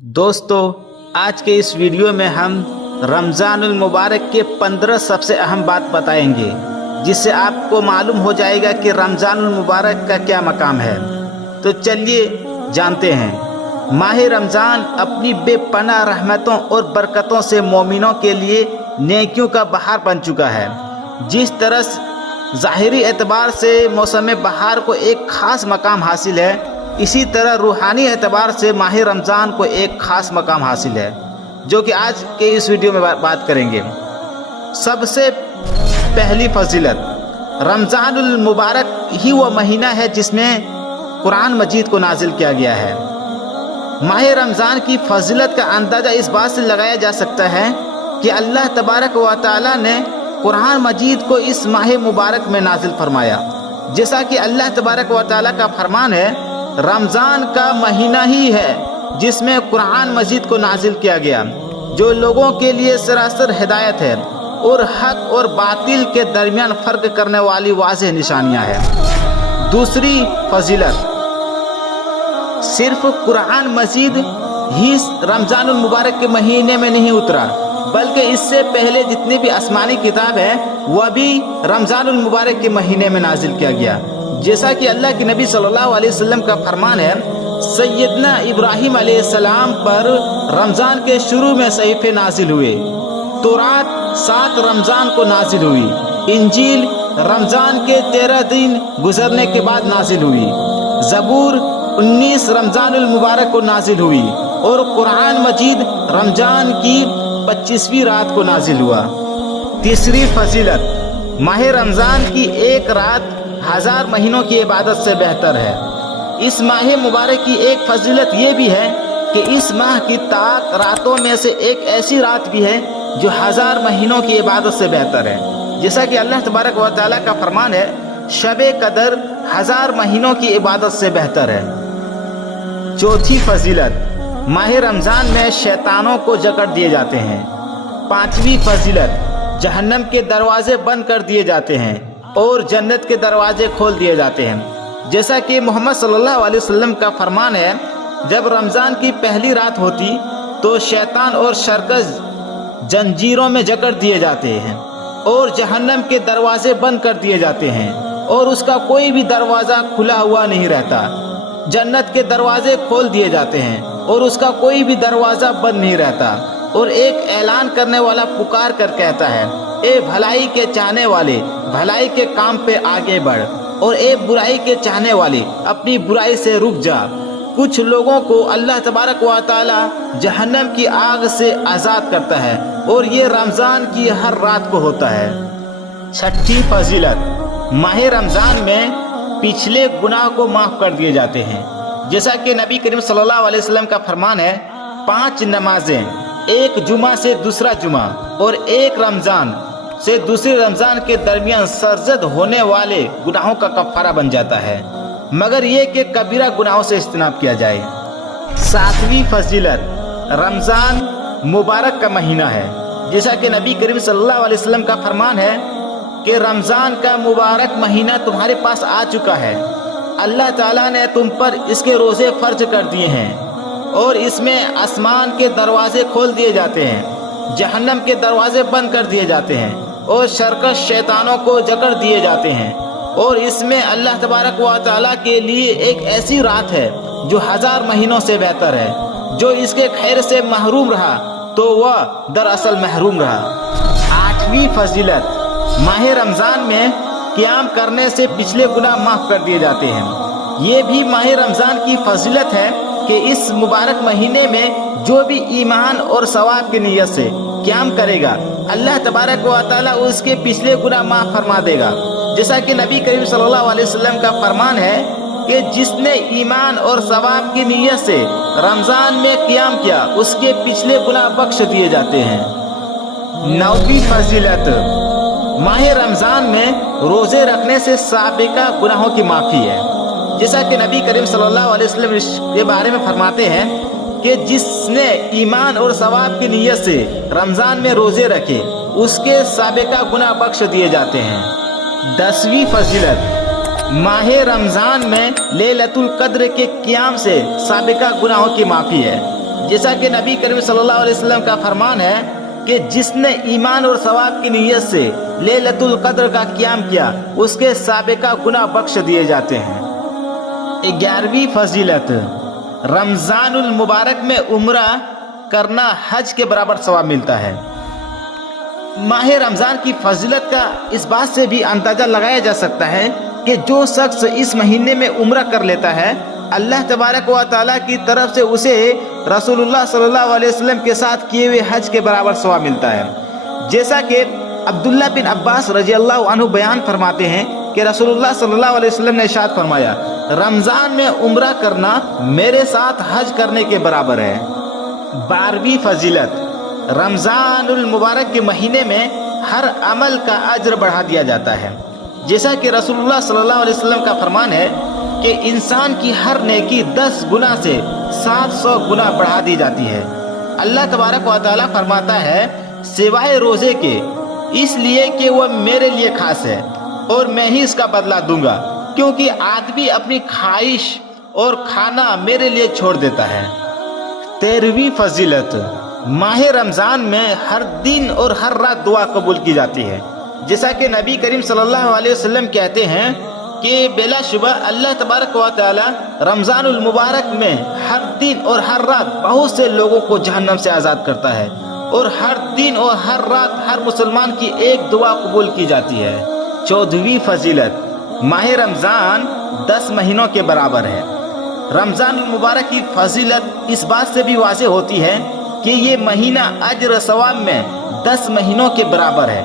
दोस्तों, आज के इस वीडियो में हम रमज़ानुल मुबारक के 15 सबसे अहम बात बताएंगे, जिससे आपको मालूम हो जाएगा कि रमज़ानुल मुबारक का क्या मकाम है। तो चलिए जानते हैं। माह रमज़ान अपनी बेपनाह रहमतों और बरकतों से मोमिनों के लिए नेकियों का बहार बन चुका है। जिस तरह ज़ाहिरी एतबार से मौसम बहार को एक ख़ास मकाम हासिल है, इसी तरह रूहानी एतबार से माह रमज़ान को एक ख़ास मकाम हासिल है, जो कि आज के इस वीडियो में बात करेंगे। सबसे पहली फजीलत, रमज़ानुल मुबारक ही वो महीना है जिसमें कुरान मजीद को नाजिल किया गया है। माह रमज़ान की फजीलत का अंदाज़ा इस बात से लगाया जा सकता है कि अल्लाह तबारक व तआला ने कुरान मजीद को इस माह मुबारक में नाजिल फरमाया। जैसा कि अल्लाह तबारक व तआला का फरमान है, रमज़ान का महीना ही है जिसमें कुरान मजीद को नाजिल किया गया, जो लोगों के लिए सरासर हिदायत है और हक और बातिल के दरमियान फ़र्क करने वाली वाज़ेह निशानियाँ हैं। दूसरी फजीलत, सिर्फ कुरान मजीद ही रमज़ानुल मुबारक के महीने में नहीं उतरा, बल्कि इससे पहले जितनी भी आसमानी किताब है वह भी रमज़ानुल मुबारक के महीने में नाजिल किया गया। जैसा कि अल्लाह के नबी सल्लल्लाहु अलैहि वसल्लम का फरमान है, सैयदना इब्राहीम अलैहिस्सलाम पर रमज़ान के शुरू में सहीफ़े नाजिल हुए। तौरात 7 रमज़ान को नाजिल हुई। इंजील रमज़ान के 13 दिन गुजरने के बाद नाजिल हुई। ज़बूर 19 रमज़ानुल मुबारक को नाजिल हुई और कुरान मजीद रमज़ान की 25वीं रात को नाजिल हुआ। तीसरी फजीलत, माह रमज़ान की एक रात 1000 महीनों की इबादत से बेहतर है। इस माह मुबारक की एक फजीलत ये भी है कि इस माह की ताक रातों में से एक ऐसी रात भी है जो 1000 महीनों की इबादत से बेहतर है। जैसा कि अल्लाह तबारक व तआला का फरमान है, शबे कदर 1000 महीनों की इबादत से बेहतर है। चौथी फजीलत, माह रमज़ान में शैतानों को जकड़ दिए जाते हैं। पांचवी फजीलत, जहन्नम के दरवाजे बंद कर दिए जाते हैं और जन्नत के दरवाजे खोल दिए जाते हैं। जैसा कि मोहम्मद सल्लल्लाहु अलैहि वसल्लम का फरमान है, जब रमज़ान की पहली रात होती तो शैतान और शरकस जंजीरों में जकड़ दिए जाते हैं और जहन्नम के दरवाजे बंद कर दिए जाते हैं और उसका कोई भी दरवाज़ा खुला हुआ नहीं रहता। जन्नत के दरवाजे खोल दिए जाते हैं और उसका कोई भी दरवाज़ा बंद नहीं रहता। और एक ऐलान करने वाला पुकार कर कहता है, ए भलाई के चाहने वाले, भलाई के काम पे आगे बढ़, और ए बुराई के चाहने वाले, अपनी बुराई से रुक जा। कुछ लोगों को अल्लाह तबारक व तआला जहन्नम की आग से आज़ाद करता है और ये रमज़ान की हर रात को होता है। छठी फजीलत, माह रमज़ान में पिछले गुनाह को माफ़ कर दिए जाते हैं। जैसा कि नबी करीम सल्लल्लाहु अलैहि वसल्लम का फरमान है, 5 नमाजें, एक जुमा से दूसरा जुमा और एक रमज़ान से दूसरे रमज़ान के दरमियान सरजद होने वाले गुनाहों का कफ़ारा बन जाता है, मगर ये कि कबीरा गुनाहों से इज्तनाब किया जाए। 7वीं फजीलत, रमज़ान मुबारक का महीना है। जैसा कि नबी करीम सल्लल्लाहु अलैहि वसल्लम का फरमान है कि रमज़ान का मुबारक महीना तुम्हारे पास आ चुका है। अल्लाह ताला ने तुम पर इसके रोज़े फ़र्ज कर दिए हैं और इसमें आसमान के दरवाजे खोल दिए जाते हैं, जहन्नम के दरवाजे बंद कर दिए जाते हैं और शरकस शैतानों को जकड़ दिए जाते हैं। और इसमें अल्लाह तबारक व तआला के लिए एक ऐसी रात है जो 1000 महीनों से बेहतर है। जो इसके खैर से महरूम रहा तो वह दरअसल महरूम रहा। 8वीं फजीलत, माह रमज़ान में क़ियाम करने से पिछले गुनाह माफ़ कर दिए जाते हैं। ये भी माह रमज़ान की फजीलत है कि इस मुबारक महीने में जो भी ईमान और सवाब की नीयत से क़ियाम करेगा, अल्लाह तबारक व तआला उसके पिछले गुनाह माफ़ फरमा देगा। जैसा कि नबी करीम सल्लल्लाहु अलैहि वसल्लम का फरमान है कि जिसने ईमान और सवाब की नीयत से रमज़ान में क़ियाम किया, उसके पिछले गुनाह बख्श दिए जाते हैं। 9वीं फजीलत, माह रमज़ान में रोज़े रखने से साबिका गुनाहों की माफ़ी है। जैसा कि नबी करीम सल्लल्लाहु अलैहि वसल्लम के बारे में फरमाते हैं कि जिसने ईमान और सवाब की नीयत से रमज़ान में रोज़े रखे, उसके साबिका गुनाह बख्श दिए जाते हैं। 10वीं फजीलत, माह रमज़ान में लैलतुल क़द्र के क़ियाम से साबिका गुनाहों की माफ़ी है। جیسا کہ نبی کریم صلی اللہ علیہ وسلم کا فرمان ہے کہ جس نے ایمان اور ثواب کی نیت سے لیلۃ القدر کا قیام کیا اس کے سابقہ گناہ بخش دیے جاتے ہیں۔ 11ویں فضیلت، رمضان المبارک میں عمرہ کرنا حج کے برابر ثواب ملتا ہے۔ ماہ رمضان کی فضیلت کا اس بات سے بھی اندازہ لگایا جا سکتا ہے کہ جو شخص اس مہینے میں عمرہ کر لیتا ہے اللہ تبارک و تعالیٰ کی طرف سے اسے رسول اللہ صلی اللہ علیہ وسلم کے ساتھ کیے ہوئے حج کے برابر ثواب ملتا ہے۔ جیسا کہ عبداللہ بن عباس رضی اللہ عنہ بیان فرماتے ہیں کہ رسول اللہ صلی اللہ علیہ وسلم نے ارشاد فرمایا، رمضان میں عمرہ کرنا میرے ساتھ حج کرنے کے برابر ہے۔ 12ویں فضیلت، رمضان المبارک کے مہینے میں ہر عمل کا اجر بڑھا دیا جاتا ہے۔ جیسا کہ رسول اللہ صلی اللہ علیہ وسلم کا فرمان ہے کہ انسان کی ہر نیکی 10 گنا سے 700 گنا بڑھا دی جاتی ہے۔ اللہ تبارک و تعالیٰ فرماتا ہے سوائے روزے کے، اس لیے کہ وہ میرے لیے خاص ہے اور میں ہی اس کا بدلہ دوں گا، کیونکہ آدمی اپنی خواہش اور کھانا میرے لیے چھوڑ دیتا ہے۔ 13ویں فضیلت، ماہ رمضان میں ہر دن اور ہر رات دعا قبول کی جاتی ہے۔ جیسا کہ نبی کریم صلی اللہ علیہ وسلم کہتے ہیں کہ بلا شبہ اللہ تبارک و تعالی رمضان المبارک میں ہر دن اور ہر رات بہت سے لوگوں کو جہنم سے آزاد کرتا ہے، اور ہر دن اور ہر رات ہر مسلمان کی ایک دعا قبول کی جاتی ہے۔ 14ویں فضیلت، ماہ رمضان 10 مہینوں کے برابر ہے۔ رمضان المبارک کی فضیلت اس بات سے بھی واضح ہوتی ہے کہ یہ مہینہ اجر و ثواب میں 10 مہینوں کے برابر ہے۔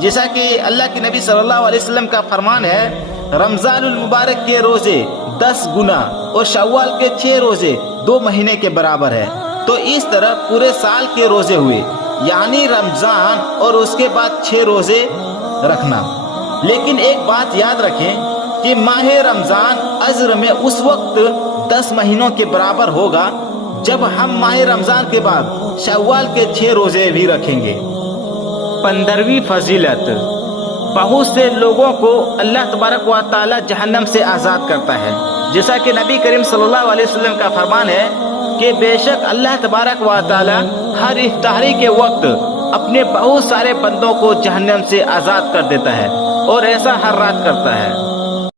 جیسا کہ اللہ کے نبی صلی اللہ علیہ وسلم کا فرمان ہے رمضان المبارک کے روزے 10 گنا اور شوال کے 6 روزے 2 مہینے کے برابر ہے۔ تو اس طرح پورے سال کے روزے ہوئے، یعنی رمضان اور اس کے بعد 6 روزے رکھنا۔ لیکن ایک بات یاد رکھیں کہ ماہ رمضان اجر میں اس وقت 10 مہینوں کے برابر ہوگا جب ہم ماہ رمضان کے بعد شوال کے 6 روزے بھی رکھیں گے۔ 15ویں فضیلت، بہت سے لوگوں کو اللہ تبارک و تعالی جہنم سے آزاد کرتا ہے۔ جیسا کہ نبی کریم صلی اللہ علیہ وسلم کا فرمان ہے کہ بے شک اللہ تبارک و تعالی ہر افطاری کے وقت اپنے بہت سارے بندوں کو جہنم سے آزاد کر دیتا ہے، اور ایسا ہر رات کرتا ہے۔